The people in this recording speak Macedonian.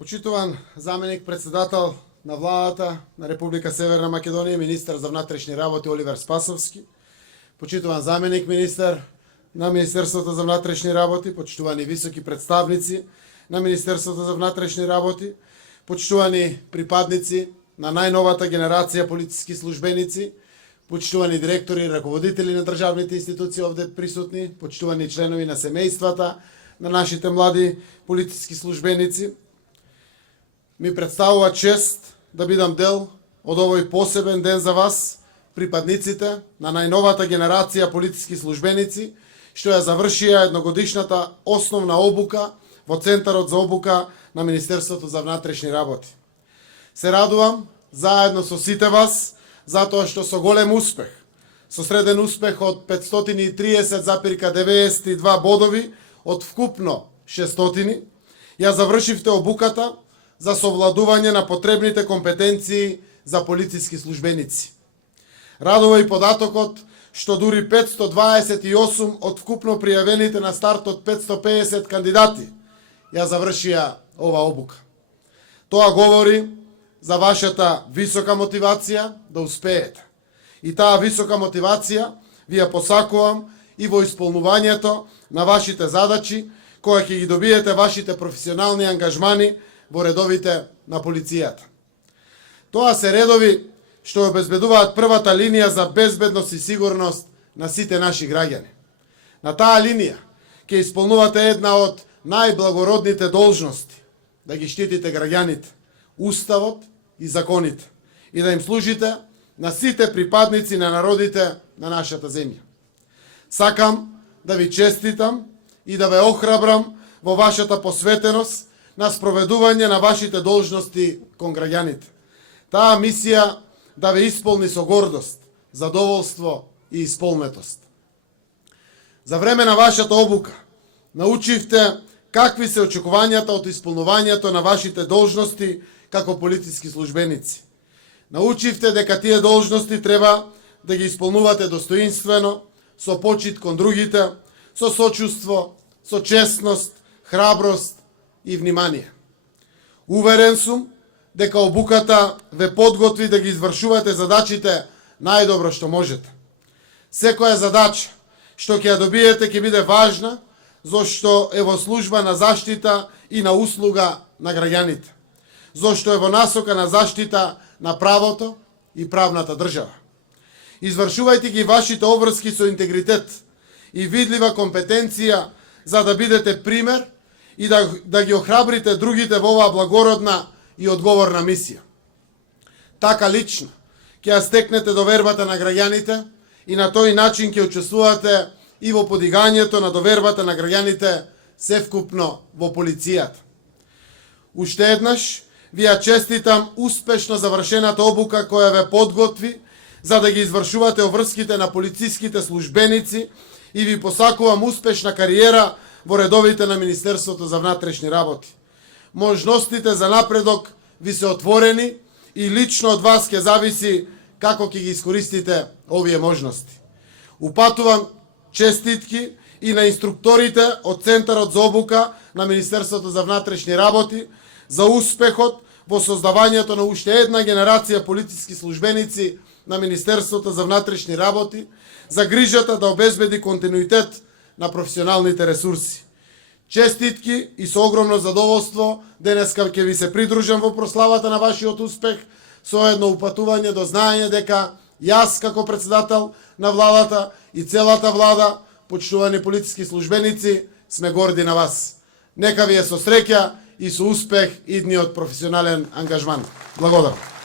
Почитуван заменик председател на владата на Република Северна Македонија, министар за внатрешни работи Оливер Спасовски, почитуван заменик министар на Министерството за внатрешни работи, почитувани високи представници на Министерството за внатрешни работи, почитувани припадници на најновата генерација полициски службеници, почитувани директори и раководители на државните институции овде присутни, почитувани членови на семејствата на нашите млади полициски службеници. Ми представува чест да бидам дел од овој посебен ден за вас, припадниците на најновата генерација полициски службеници, што ја завршија едногодишната основна обука во Центарот за обука на Министерството за внатрешни работи. Се радувам заедно со сите вас, затоа што со голем успех, со среден успех од 530,92 бодови од вкупно 600, ја завршивте обуката за совладување на потребните компетенции за полициски службеници. Радува и податокот што дури 528 од вкупно пријавените на старт од 550 кандидати ја завршија ова обука. Тоа говори за вашата висока мотивација да успеете. И таа висока мотивација ви ја посакувам и во исполнувањето на вашите задачи, која ќе ги добиете вашите професионални ангажмани во редовите на полицијата. Тоа се редови што обезбедуваат првата линија за безбедност и сигурност на сите наши граѓани. На таа линија ќе исполнувате една од најблагородните должности, да ги штитите граѓаните, уставот и законите, и да им служите на сите припадници на народите на нашата земја. Сакам да ви честитам и да ве охрабрам во вашата посветеност на спроведување на вашите должности кон граѓаните. Таа мисија да ве исполни со гордост, задоволство и исполнетост. За време на вашата обука научивте какви се очекувањата од исполнувањето на вашите должности како полициски службеници. Научивте дека тие должности треба да ги исполнувате достоинствено, со почит кон другите, со сочувство, со честност, храброст и внимание. Уверен сум дека обуката ве подготви да ги извршувате задачите најдобро што можете. Секоја задача што ќе ја добиете ќе биде важна, зашто е во служба на заштита и на услуга на граѓаните, зашто е во насока на заштита на правото и правната држава. Извршувајте ги вашите обврски со интегритет и видлива компетенција за да бидете пример и да ги охрабрите другите во оваа благородна и одговорна мисија. Така лично ќе ја стекнете довербата на граѓаните и на тој начин ќе учествувате и во подигањето на довербата на граѓаните севкупно во полицијата. Уште еднаш ви ја честитам успешно завршената обука која ве подготви за да ги извршувате обврските на полициските службеници и ви посакувам успешна кариера во редовите на Министерството за внатрешни работи. Можностите за напредок ви се отворени и лично од вас ќе зависи како ќе ги искористите овие можности. Упатувам честитки и на инструкторите од Центарот за обука на Министерството за внатрешни работи за успехот во создавањето на уште една генерација полициски службеници на Министерството за внатрешни работи, за грижата да обезбеди континуитет на професионалните ресурси. Честитки и со огромно задоволство денеска ќе ви се придружам во прославата на вашиот успех со едно упатување до знаење дека јас како председател на владата и целата влада, почитувани полициски службеници, сме горди на вас. Нека ви е со среќа и со успех идниот професионален ангажман. Благодарам.